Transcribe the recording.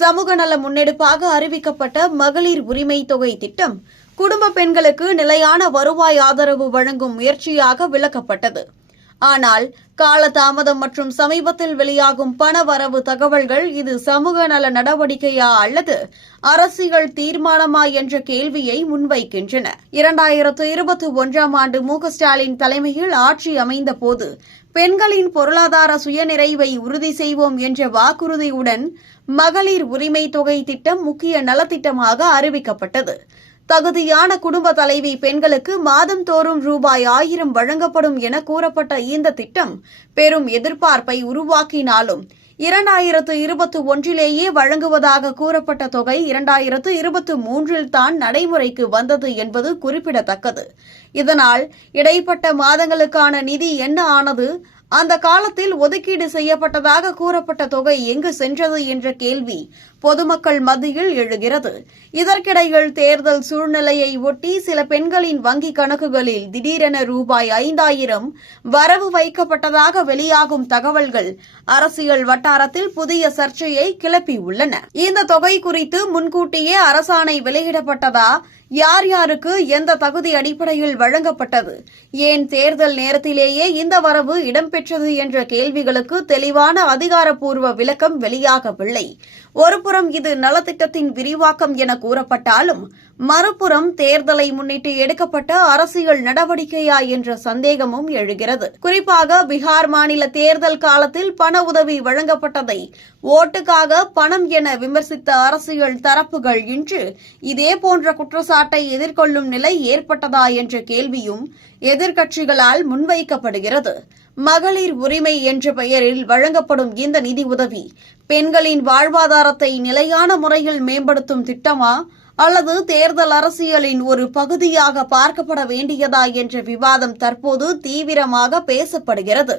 சமூக நல முன்னெடுப்பாக அறிவிக்கப்பட்ட மகளிர் உரிமை தொகை திட்டம் குடும்ப பெண்களுக்கு நிலையான வருவாய் ஆதரவு வழங்கும் முயற்சியாக விளக்கப்பட்டது. ஆனால் காலதாமதம் மற்றும் சமீபத்தில் வெளியாகும் பணவரவு தகவல்கள் இது சமூக நல நடவடிக்கையா அல்லது அரசியல் தீர்மானமா என்ற கேள்வியை முன்வைக்கின்றன. 2021ஆம் ஆண்டு மு.க.ஸ்டாலின் தலைமையில் ஆட்சி அமைந்தபோது பெண்களின் பொருளாதார சுயநிறைவை உறுதி செய்வோம் என்ற வாக்குறுதியுடன் மகளிர் உரிமை தொகை திட்டம் முக்கிய நலத்திட்டமாக அறிவிக்கப்பட்டது. தகுதியான குடும்ப தலைவி பெண்களுக்கு மாதந்தோறும் ரூபாய் 1000 வழங்கப்படும் என கூறப்பட்ட இந்த திட்டம் பெரும் எதிர்பார்ப்பை உருவாக்கினாலும் 2021லேயே வழங்குவதாக கூறப்பட்ட தொகை 2023இல் தான் நடைமுறைக்கு வந்தது என்பது குறிப்பிடத்தக்கது. இதனால் இடைப்பட்ட மாதங்களுக்கான நிதி என்ன ஆனது, அந்த காலத்தில் ஒதுக்கீடு செய்யப்பட்டதாக கூறப்பட்ட தொகை எங்கு சென்றது என்ற கேள்வி பொதுமக்கள் மத்தியில் எழுகிறது. இதற்கிடையில் தேர்தல் சூழ்நிலையை ஒட்டி சில பெண்களின் வங்கிக் கணக்குகளில் திடீரென ரூபாய் 5000 வரவு வைக்கப்பட்டதாக வெளியாகும் தகவல்கள் அரசியல் வட்டாரத்தில் புதிய சர்ச்சையை கிளப்பியுள்ளன. இந்த தொகை குறித்து முன்கூட்டியே அரசாணை வெளியிடப்பட்டதா? யார் யாருக்கு எந்த தகுதி அடிப்படையில் வழங்கப்பட்டது? ஏன் தேர்தல் நேரத்திலேயே இந்த வரவு இடம்பெற்றது என்ற கேள்விகளுக்கு தெளிவான அதிகாரப்பூர்வ விளக்கம் வெளியாகவில்லை. ஒருபுறம் இது நலத்திட்டத்தின் விரிவாக்கம் என கூறப்பட்டாலும் மறுபுறம் தேர்தலை முன்னிட்டு எடுக்கப்பட்ட அரசியல் நடவடிக்கையா என்ற சந்தேகமும் எழுகிறது. குறிப்பாக பீகார் மாநில தேர்தல் காலத்தில் பண உதவி வழங்கப்பட்டதை ஓட்டுக்காக பணம் என விமர்சித்த அரசியல் தரப்புகள் இன்று இதேபோன்ற குற்றச்சாட்டை எதிர்கொள்ளும் நிலை ஏற்பட்டதா என்ற கேள்வியும் எதிர்க்கட்சிகளால் முன்வைக்கப்படுகிறது. மகளிர் உரிமை என்ற பெயரில் வழங்கப்படும் இந்த நிதி உதவி பெண்களின் வாழ்வாதாரத்தை நிலையான முறையில் மேம்படுத்தும் திட்டமா அல்லது தேர்தல் அரசியலின் ஒரு பகுதியாக பார்க்கப்பட வேண்டியதா என்ற விவாதம் தற்போது தீவிரமாக பேசப்படுகிறது.